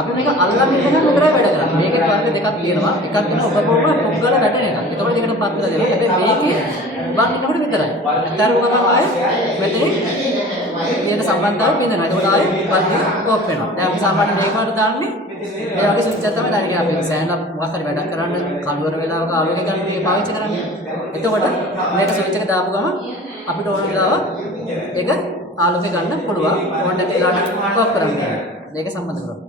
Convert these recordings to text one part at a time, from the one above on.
අපි මේක අල්ලන්න ඉඳන් විතරයි වැඩ කරන්නේ. මේකේ වර්ග දෙකක් තියෙනවා. එකක් තියෙනවා ඔබ කොහොම ටොප් ගාලා වැටෙන එක. ඒතකොට දෙකට පත්‍ර දෙනවා. හැබැයි මේකේ වන් ඉන්නකොට විතරයි. නැත්නම් උගම ආයේ මෙතනින් මේකට සම්බන්ධතාවය බින්දනවා. ඒකට ආයේ වර්ගය ඔෆ් වෙනවා. දැන් අපි සාමාන්‍ය මේකට දාන්නේ මේ වගේ ස්විච් එක තමයි දාන්නේ. අපි සෑහෙන මොකක් හරි වැඩක් කරන්න කලවර වෙලාවක ආලෝකය ගන්න මේ පාවිච්චි කරන්නේ. එතකොට මේක ස්විච් එක දාපු ගමන් අපිට ඕන වෙලාව ඒක ආලෝකය ගන්න පුළුවන්. ඕන නැති වෙලාවට ඔෆ් කරන්න. මේක සම්බන්ධ කරගන්න.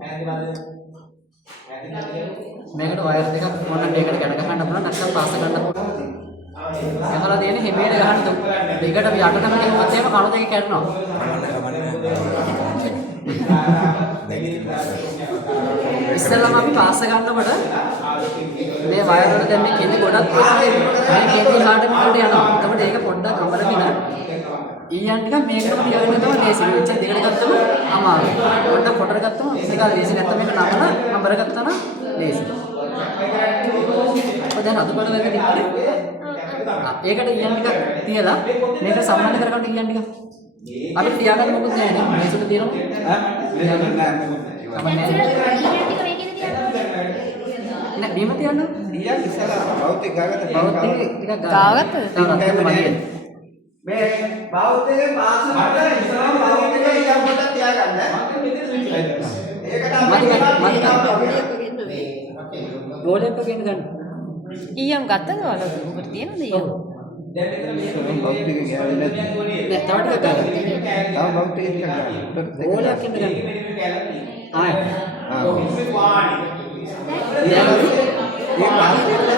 මේකට වයර් දෙකක් ඕන නම් මේකට ගැට ගන්න පුළුවන්. නැත්නම් පාස් ගන්න පුළුවන්. යකලා තියෙන්නේ හිමේට ගහන්න දුක්. දෙකට අපි යටටම ගියොත් එහෙම කණු දෙක කැඩෙනවා. ඉස්සෙල්ලාම අපි පාස් ගන්නකොට මේ වයර් වල දැන් මේ කෙන්නේ ගොඩක් මේ කෙන්නේ හාට මෙතනට යනවා. එතකොට ඒක පොඩ්ඩක් අමරගෙන ඊයන් ටිකක් මේකට තියාගෙන තමයි ලේසි. මෙච්චර දෙකට ගත්තම අමාරුයි. පොඩ්ඩක් පොටර ගත්තම ඒක ලේසි. නැත්නම් මේක නමන අමර ගත්තා නම් ලේසි. ඔය දැන් අද බඩ වැරදි තිබ්බනේ. ඒකට ඊයන් ටිකක් තියලා මේක සම්බන්ධ කරගන්න ඊයන් ටික. අපි තියාගන්න මොකද නැහැ නේ. මේසෙට තියෙනවා. නෑ බීම තියන්න. ඊයන් ඉස්සලා බෞද්ධ ගාගත්ත ටිකක් ගාගත්ත. මේ බෞද්ධයේ පාස් වලට ඉස්සලා බෞද්ධයේ ඊයන් පොඩ්ඩක් තියාගන්න. ඒකට ගෝලයක් ගෙන්න ගන්න. ඊයන් ගත්තද වල ඔබට තියෙනවද ඊයන්? දැන් මෙතන බෞද්ධික ගෑවෙන්නේ නැද්ද? නෑ තව ටිකක් ගන්න. තව බෞද්ධික ටිකක් ගන්න. ගෝලයක් ගෙන්න ගන්න.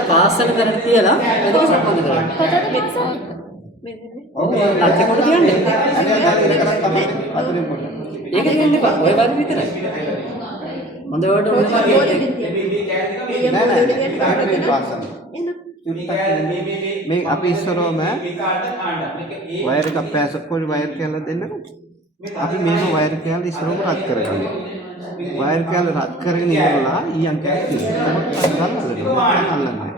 පාසල කරට තියලා ඒක සම්බන්ධ කරගන්න. කොතනද පාසල? ඔව් ලක්ෂ කොට තියන්නේ. ඒක දෙන්න එපා. ඔය වගේ විතරයි. හොඳට උඩට මේ අපි ඉස්සරෝම වයර් එක පැස පොඩි වයර් කියලා දෙන්නකෝ. අපි මේක වයර් කියලා ඉස්සරෝම රත් කරගන්නවා. වයර් කියලා රත් කරගෙන ඉඳලා ඊයන් කියලා අල්ලන්නේ.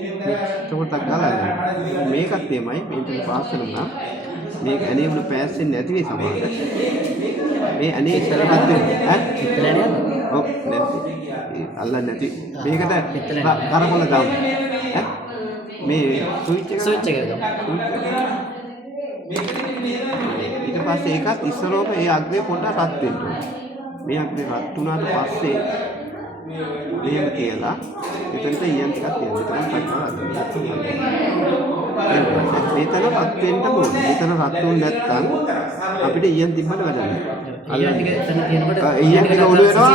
ඒකට ගලන්නේ. මේකත් එමයයි මේක පාස් කරනවා. මේක ඇනේ වල පෑස්සෙන්නේ නැති වෙයි සමහරට. මේ ඇනේ ඉස්සරහට ඈ පිටලනේ යන්නේ. ඔව් නැති. අල්ලන්නේ නැති. මේකට කරපොල දාමු. ඈ මේ ස්විච් එක දාමු. ඊට පස්සේ ඒකත් ඉස්සරෝම ඒ අග්‍රේ පොඩ්ඩක් රත් වෙන්න ඕනේ. මේ අග්‍රේ රත් වුණාට පස්සේ මෙහෙම තියලා මෙතනට ඊයන් ටිකක් තියන්න. මෙතන රත් වෙන්න ඕනේ. මෙතන රත් වුනේ නැත්නම් අපිට ඊයන් තිබ්බට වැඩක් නෑ. ඊයන් ටික එතන තියෙනකොට ඊයන් ටික උළු වෙනවා.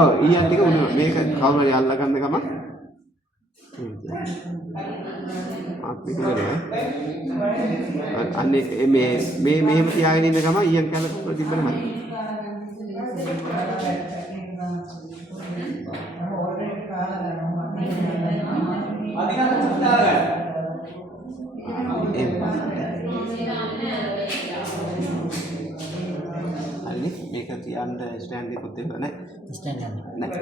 ඔව් ඊයන් ටික උළු වෙනවා. මේක කවුරු හරි අල්ල ගන්න ගමන් අපි කරේ අන්නේ මේ මෙහෙම තියාගෙන ඉන්න ගමන් ඊයන් කැලක තිබ්බම මයි. මේක තියන්න ස්ටෑන්ඩ් එකක් දෙන්න නැහැ. ස්ටෑන්ඩ් එක නැහැ.